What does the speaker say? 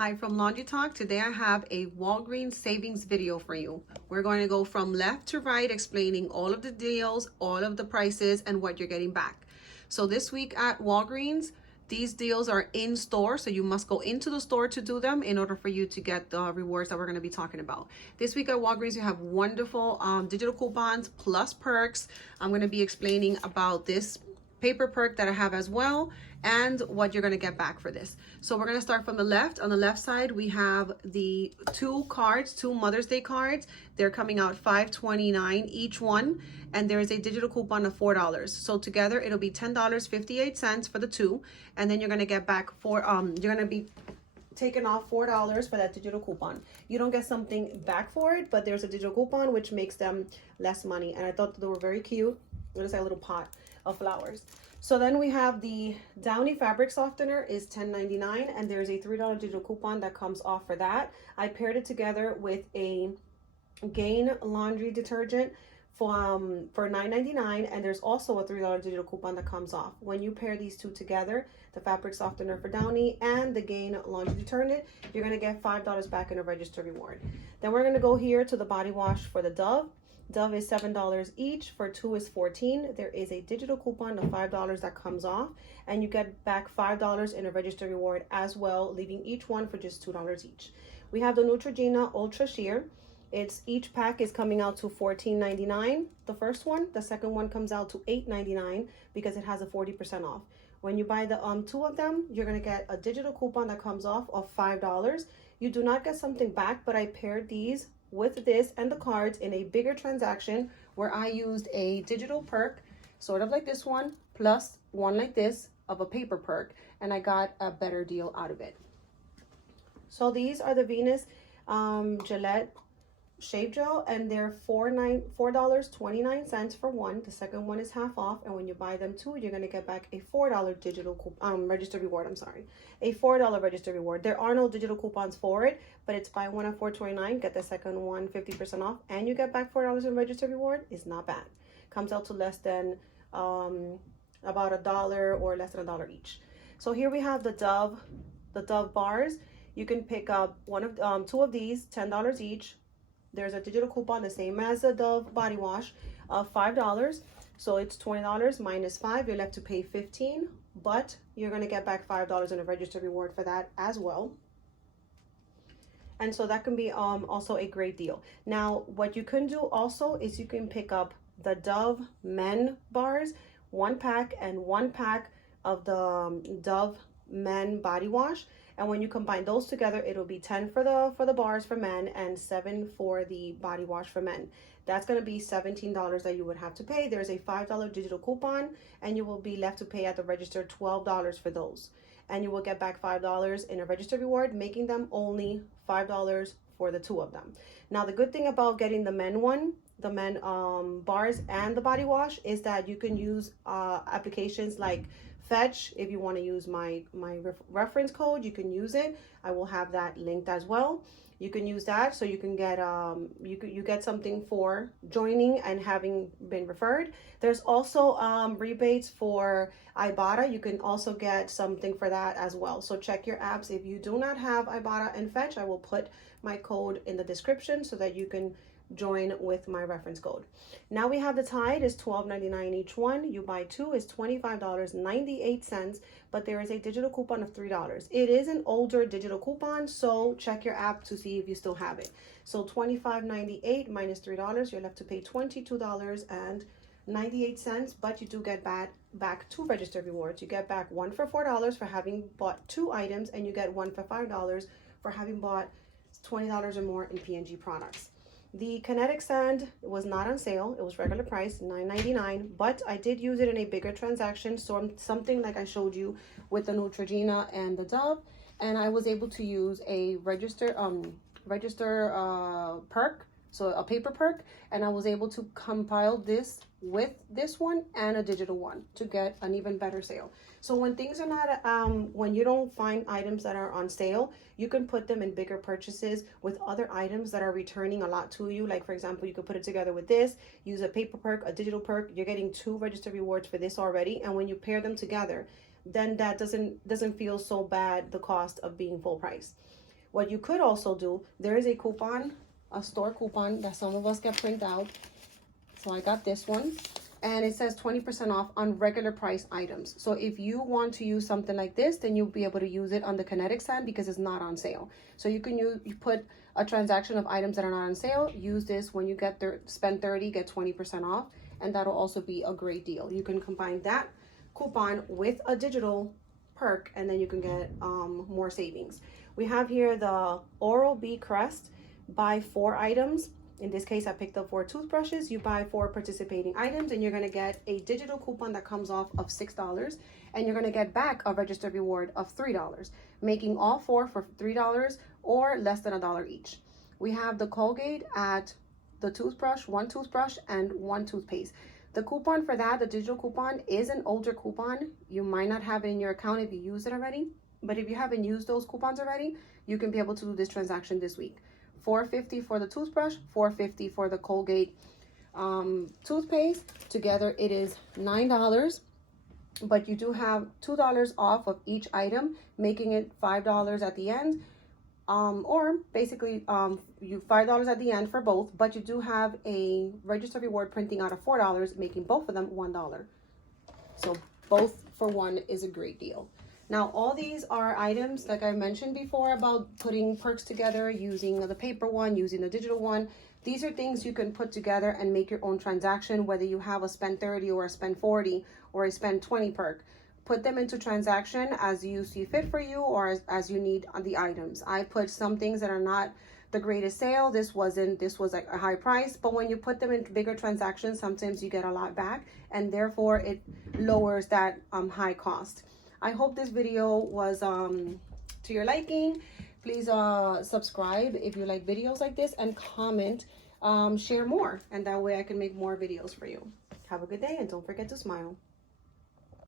Hi from Laundry Talk. Today I have a Walgreens savings video for you. We're going to go from left to right explaining all of the deals, all of the prices, and what you're getting back. So this week at Walgreens, these deals are in store, so you must go into the store to do them in order for you to get the rewards that we're going to be talking about. This week at Walgreens, you have wonderful digital coupons plus perks. I'm going to be explaining about this paper perk that I have as well and what you're going to get back for this. So we're going to start from the left. On the left side, we have the two Mother's Day cards. They're coming out $5.29 each one, and there is a digital coupon of $4. So together it'll be $10.58 for the two, and then you're going to get back you're going to be taking off $4 for that digital coupon. You don't get something back for it, but there's a digital coupon which makes them less money, and I thought they were very cute. It was like a little pot of flowers. So then we have the Downy fabric softener is $10.99, and there's a $3 digital coupon that comes off for that. I paired it together with a Gain laundry detergent for $9.99, and there's also a $3 digital coupon that comes off. When you pair these two together, the fabric softener for Downy and the Gain laundry detergent, you're going to get $5 back in a registered reward. Then we're going to go here to the body wash for the Dove. Dove is $7 each, for two is $14. There is a digital coupon of $5 that comes off, and you get back $5 in a registered reward as well, leaving each one for just $2 each. We have the Neutrogena Ultra Sheer. Each pack is coming out to $14.99. The first one, the second one comes out to $8.99 because it has a 40% off. When you buy the two of them, you're gonna get a digital coupon that comes off of $5. You do not get something back, but I paired these with this and the cards in a bigger transaction where I used a digital perk, sort of like this one, plus one like this of a paper perk, and I got a better deal out of it. So these are the Venus Gillette Shave Gel, and they're $4.29 for one. The second one is half off, and when you buy them two, you're going to get back a $4 digital registered reward. A $4 registered reward. There are no digital coupons for it, but it's buy one at $4.29, get the second one 50% off, and you get back $4 in registered reward. Is not bad. Comes out to less than about $1 or less than $1 each. So here we have the Dove bars. You can pick up two of these, $10 each. There's a digital coupon the same as the Dove body wash of $5. So it's $20 minus 5. You're left to pay $15, but you're going to get back $5 in a registered reward for that as well. And so that can be also a great deal. Now, what you can do also is you can pick up the Dove Men bars, one pack and one pack of the Dove Men body wash. And when you combine those together, it'll be 10 for the bars for men and 7 for the body wash for men. That's going to be $17 that you would have to pay. There's a $5 digital coupon, and you will be left to pay at the register $12 for those. And you will get back $5 in a registered reward, making them only $5 for the two of them. Now, the good thing about getting the men bars and the body wash is that you can use applications like Fetch. If you want to use my reference code, you can use it. I will have that linked as well. You can use that, so you can get you get something for joining and having been referred. There's also rebates for Ibotta. You can also get something for that as well. So check your apps. If you do not have Ibotta and Fetch, I will put my code in the description so that you can join with my reference code. Now we have the Tide is $12.99 each one. You buy two is $25.98, but there is a digital coupon of $3. It is an older digital coupon, so check your app to see if you still have it. So $25.98 minus $3, you're left to pay $22.98, but you do get back two registered rewards. You get back one for $4 for having bought two items, and you get one for $5 for having bought $20 or more in P&G products. The kinetic sand was not on sale. It was regular price, $9.99, but I did use it in a bigger transaction, so something like I showed you with the Neutrogena and the Dove, and I was able to use a register perk, so a paper perk, and I was able to compile this with this one and a digital one to get an even better sale. So when things are not, when you don't find items that are on sale, you can put them in bigger purchases with other items that are returning a lot to you. Like for example, you could put it together with this, use a paper perk, a digital perk. You're getting two registered rewards for this already. And when you pair them together, then that doesn't feel so bad, the cost of being full price. What you could also do, there is a coupon, a store coupon that some of us get printed out. So I got this one, and it says 20% off on regular price items. So if you want to use something like this, then you'll be able to use it on the Kinetic side because it's not on sale. So you can you put a transaction of items that are not on sale, use this when you get there, spend 30, get 20% off, and that'll also be a great deal. You can combine that coupon with a digital perk, and then you can get more savings. We have here the Oral-B Crest, buy 4 items. In this case, I picked up 4 toothbrushes. You buy 4 participating items, and you're gonna get a digital coupon that comes off of $6, and you're gonna get back a registered reward of $3, making all 4 for $3 or less than $1 each. We have the Colgate at the toothbrush, 1 toothbrush and 1 toothpaste. The coupon for that, the digital coupon, is an older coupon. You might not have it in your account if you used it already, but if you haven't used those coupons already, you can be able to do this transaction this week. $4.50 for the toothbrush, $4.50 for the Colgate toothpaste. Together it is $9, but you do have $2 off of each item, making it $5 at the end. Or basically you $5 at the end for both, but you do have a registered reward printing out of $4, making both of them $1. So both for one is a great deal. Now, all these are items, like I mentioned before, about putting perks together, using the paper one, using the digital one. These are things you can put together and make your own transaction, whether you have a spend 30 or a spend 40 or a spend 20 perk. Put them into transaction as you see fit for you, or as you need on the items. I put some things that are not the greatest sale. This was like a high price, but when you put them into bigger transactions, sometimes you get a lot back, and therefore it lowers that high cost. I hope this video was to your liking. Please subscribe if you like videos like this, and comment, share more, and that way I can make more videos for you. Have a good day, and don't forget to smile.